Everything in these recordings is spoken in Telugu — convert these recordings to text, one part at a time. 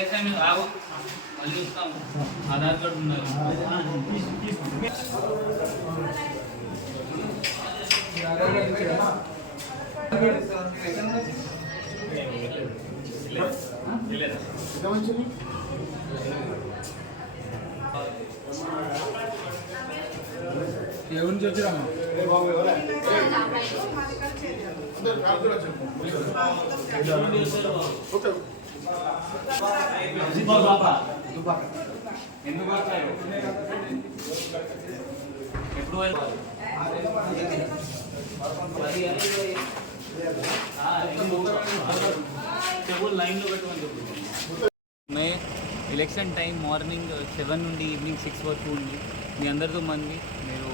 నెక్స్ట్ టైం రావు మళ్ళీ వస్తాము ఆధార్ కార్డు ఉన్నారు ఎవరి నుంచి వచ్చిరామా ఎందుకు ఎప్పుడు లైన్లో పెట్టుకోండి మే ఎలక్షన్ టైం మార్నింగ్ 7 నుండి ఈవినింగ్ 6 వరకు ఉంది. మీ అందరితో మంది మీరు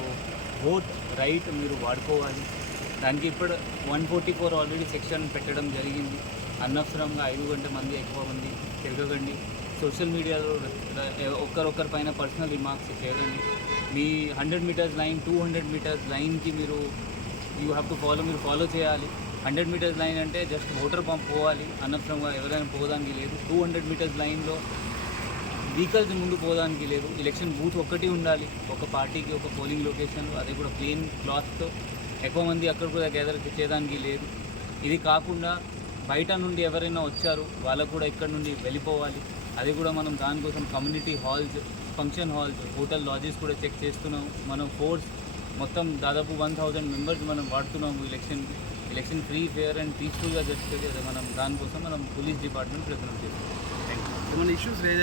ఓట్ రైట్ మీరు వాడుకోవాలి. దానికి ఇప్పుడు 144 ఆల్రెడీ సెక్షన్ పెట్టడం జరిగింది. అనవసరంగా 5 గంటల మంది ఎక్కువ మంది తిరగకండి. సోషల్ మీడియాలో ఒక్కరొక్కరి పైన పర్సనల్ రిమార్క్స్ చేయకండి. మీ 100 మీటర్స్ లైన్ 200 మీటర్స్ లైన్కి మీరు మీరు ఫాలో చేయాలి. 100 మీటర్స్ లైన్ అంటే జస్ట్ ఓటర్ పంప్ పోవాలి, అనవసరంగా ఎవరైనా పోవడానికి లేదు. 200 మీటర్స్ లైన్లో వెహికల్స్ ముందు పోవడానికి లేదు. ఎలక్షన్ బూత్ ఒక్కటి ఉండాలి ఒక పార్టీకి, ఒక పోలింగ్ లొకేషన్లో, అది కూడా ప్లెయిన్ క్లాత్తో. ఎక్కువ మంది అక్కడ కూడా గ్యాదర్ చేయడానికి లేదు. ఇది కాకుండా బయట నుండి ఎవరైనా వచ్చారు వాళ్ళకు కూడా ఇక్కడ నుండి వెళ్ళిపోవాలి. అది కూడా మనం దానికోసం community halls, function halls, hotel lodges కూడా చెక్ చేస్తున్నాము. మనం ఫోర్స్ మొత్తం దాదాపు 1000 మెంబర్స్ మనం వాడుతున్నాము ఎలక్షన్ ఫ్రీ, ఫేర్ అండ్ పీస్ఫుల్గా జరుగుతుంది. మనం దానికోసం మనం పోలీస్ డిపార్ట్మెంట్ ప్రయత్నం చేస్తాం. Thank you.